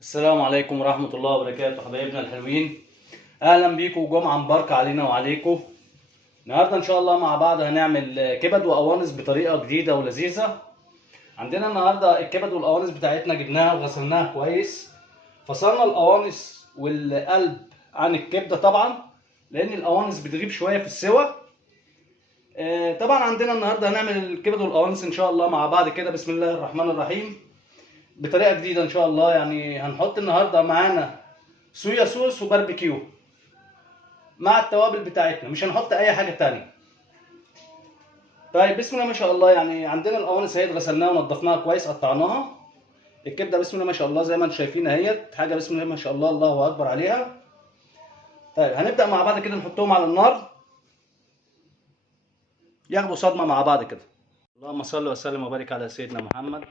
السلام عليكم ورحمة الله وبركاته حبايبنا الحلوين. أهلا بيكم جمعة مباركة علينا وعليكم. النهاردة إن شاء الله مع بعض هنعمل كبد وقوانص بطريقة جديدة ولذيذة. عندنا النهاردة الكبد والقوانص بتاعتنا جبناها وغسلناها كويس. فصلنا القوانص والقلب عن الكبدة طبعا، لأن القوانص بتغيب شوية في السوا. طبعا عندنا النهاردة هنعمل الكبد والقوانص إن شاء الله مع بعض كده. بسم الله الرحمن الرحيم. بطريقه جديده ان شاء الله، يعني هنحط النهارده معانا صويا صوص وباربيكيو مع التوابل بتاعتنا، مش هنحط اي حاجه تانية. طيب بسم الله ما شاء الله. يعني عندنا القوانص اهي غسلناها ونضفناها كويس، قطعناها. الكبده بسم الله ما شاء الله زي ما انتم شايفين اهيت، حاجه بسم الله ما شاء الله، الله اكبر عليها. طيب هنبدا مع بعض كده نحطهم على النار ياخدوا صدمه مع بعض كده. اللهم صل وسلم وبارك على سيدنا محمد.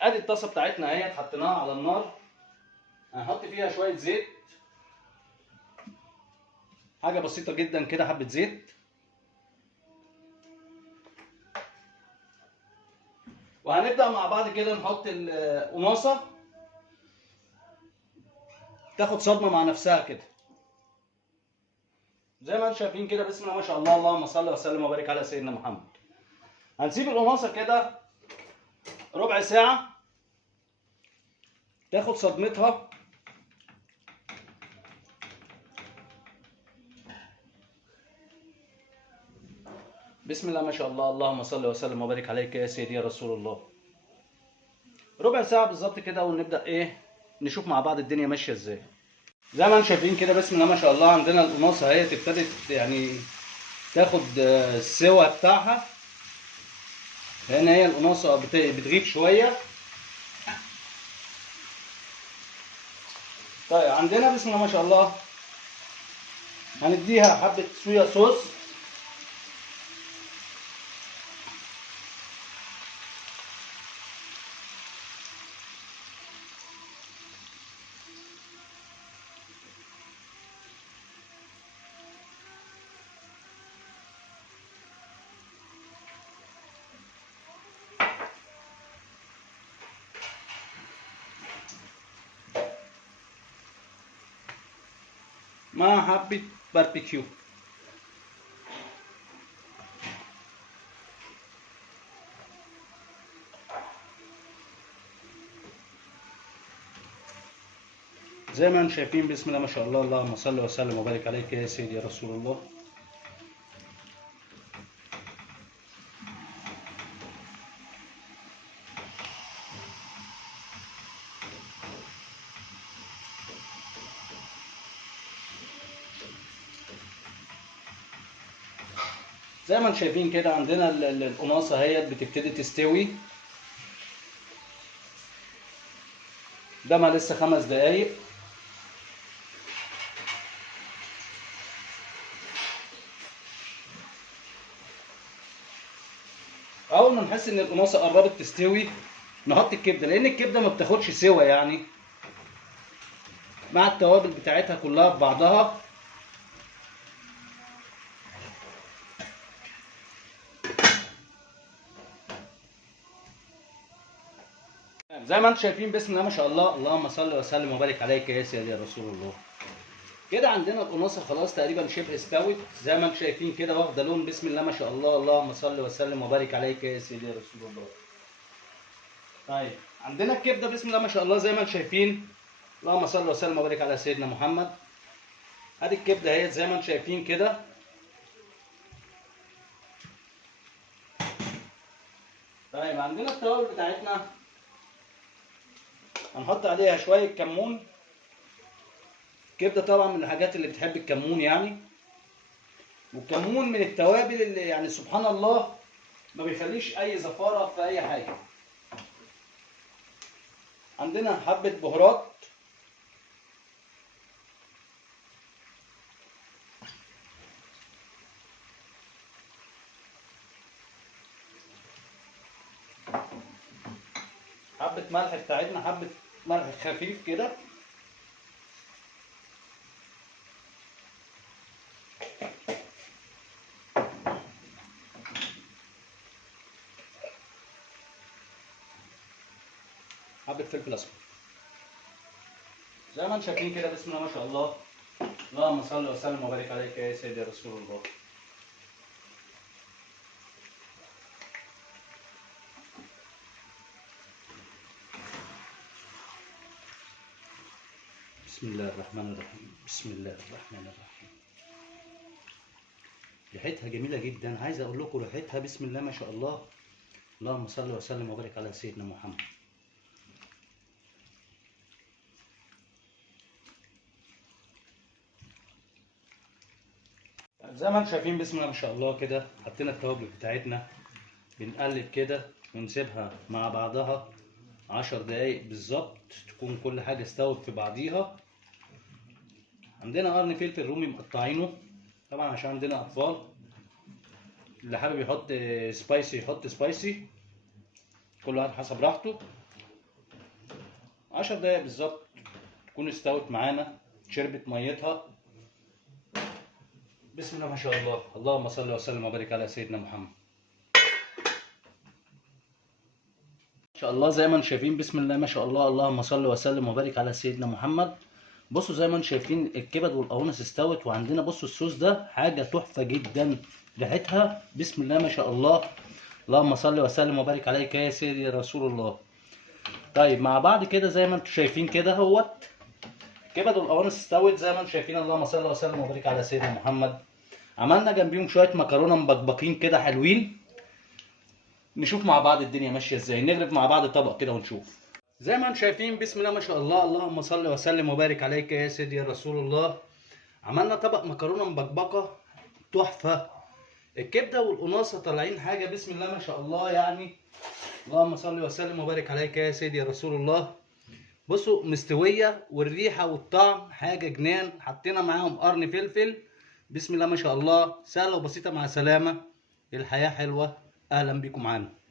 ادي الطاسه بتاعتنا اهيت حطيناها على النار. هنحط فيها شويه زيت، حاجه بسيطه جدا كده، حبه زيت. وهنبدأ مع بعض كده نحط القناصة تاخد صدمة مع نفسها كده زي ما انتم شايفين كده. بسم الله ما شاء الله، اللهم صل وسلم وبارك على سيدنا محمد. هنسيب القناصة كده ربع ساعة تاخد صدمتها. بسم الله ما شاء الله، اللهم صل وسلم وبارك عليك يا سيدي يا رسول الله. ربع ساعة بالظبط كده، ونبدأ نشوف مع بعض الدنيا ماشية ازاي. زي ما انتم شايفين كده بسم الله ما شاء الله، عندنا القناصة اهي ابتدت يعني تاخد السوا بتاعها، لان هي القناصة بتغيب شوية. طيب عندنا بسم الله ما شاء الله هنديها حبة صويا صوص. مع حبة باربيكيو. زي ما انتم شايفين بسم الله ما شاء الله، اللهم صل وسلم وبارك عليك يا سيدي يا رسول الله. زي ما انتم شايفين كده عندنا القناصة اهيت بتبتدي تستوي. ده ما لسه 5 دقايق. اول ما نحس ان القناصة قربت تستوي نحط الكبدة، لان الكبدة ما بتاخدش سوا يعني مع التوابل بتاعتها كلها ببعضها. زي ما انتم شايفين بسم الله ما شاء الله، اللهم صل وسلم وبارك عليك يا سيدي يا رسول الله. كده عندنا القناصه خلاص تقريبا شبه استوت، زي ما انتم شايفين كده واخده لون. بسم الله ما شاء الله، اللهم صل وسلم وبارك عليك يا سيدي يا رسول الله. طيب عندنا الكبده بسم الله ما شاء الله زي ما انتم شايفين، اللهم صل وسلم وبارك على سيدنا محمد. ادي الكبده اهي زي ما انتم شايفين كده. طيب عندنا التوابل بتاعتنا هنحط عليها شويه كمون. الكبده طبعا من الحاجات اللي بتحب الكمون يعني، والكمون من التوابل اللي يعني سبحان الله ما بيخليش اي زفاره في اي حاجه. عندنا حبه بهارات. حبه ملح بتاعتنا، حبه ملح خفيف كده. حبه فلفل اسمر. زي ما انتم شايفين كده بسم الله ما شاء الله. اللهم صل وسلم وبارك عليك يا سيدي رسول الله. بسم الله الرحمن الرحيم. بسم الله الرحمن الرحيم. ريحتها جميله جدا، عايز اقول لكم ريحتها بسم الله ما شاء الله. اللهم صل وسلم وبارك على سيدنا محمد. زي ما انتم شايفين بسم الله ما شاء الله كده، حطينا التوابل بتاعتنا، بنقلب كده ونسيبها مع بعضها 10 دقايق بالظبط، تكون كل حاجه استوت في بعضيها. عندنا قرن فلفل رومي مقطعينه طبعا عشان عندنا اطفال، اللي حابب يحط سبايسي يحط سبايسي، كل واحد حسب راحته. 10 دقايق بالظبط تكون استوت معانا، شربت ميتها. بسم الله ما شاء الله. اللهم صل وسلم وبارك على سيدنا محمد. ما شاء الله زي ما انتم شايفين بسم الله ما شاء الله. اللهم صل وسلم وبارك على سيدنا محمد. بصوا زي ما انتم شايفين الكبد والقوانص استوت، وعندنا بصوا الصوص ده حاجه تحفه جدا، ريحتها بسم الله ما شاء الله. اللهم صل وسلم وبارك عليك يا سيدي رسول الله. طيب مع بعض كده زي ما انتم شايفين كده اهوت الكبد والقوانص استوت زي ما انتم شايفين. اللهم صل وسلم وبارك على سيدنا محمد. عملنا جنبيهم شويه مكرونه مبكبكين كده حلوين. نشوف مع بعض الدنيا ماشيه ازاي، نغرف مع بعض طبق كده ونشوف. زي ما انتم شايفين بسم الله ما شاء الله. اللهم صل وسلم وبارك عليك يا سيدي يا رسول الله. عملنا طبق مكرونه مبكبكه تحفه. الكبده والقناصه طالعين حاجه بسم الله ما شاء الله يعني. اللهم صل وسلم وبارك عليك يا سيدي يا رسول الله. بصوا مستويه، والريحه والطعم حاجه جنان. حطينا معاهم قرن فلفل. بسم الله ما شاء الله، سهله وبسيطه مع سلامه. الحياه حلوه. اهلا بيكم معانا.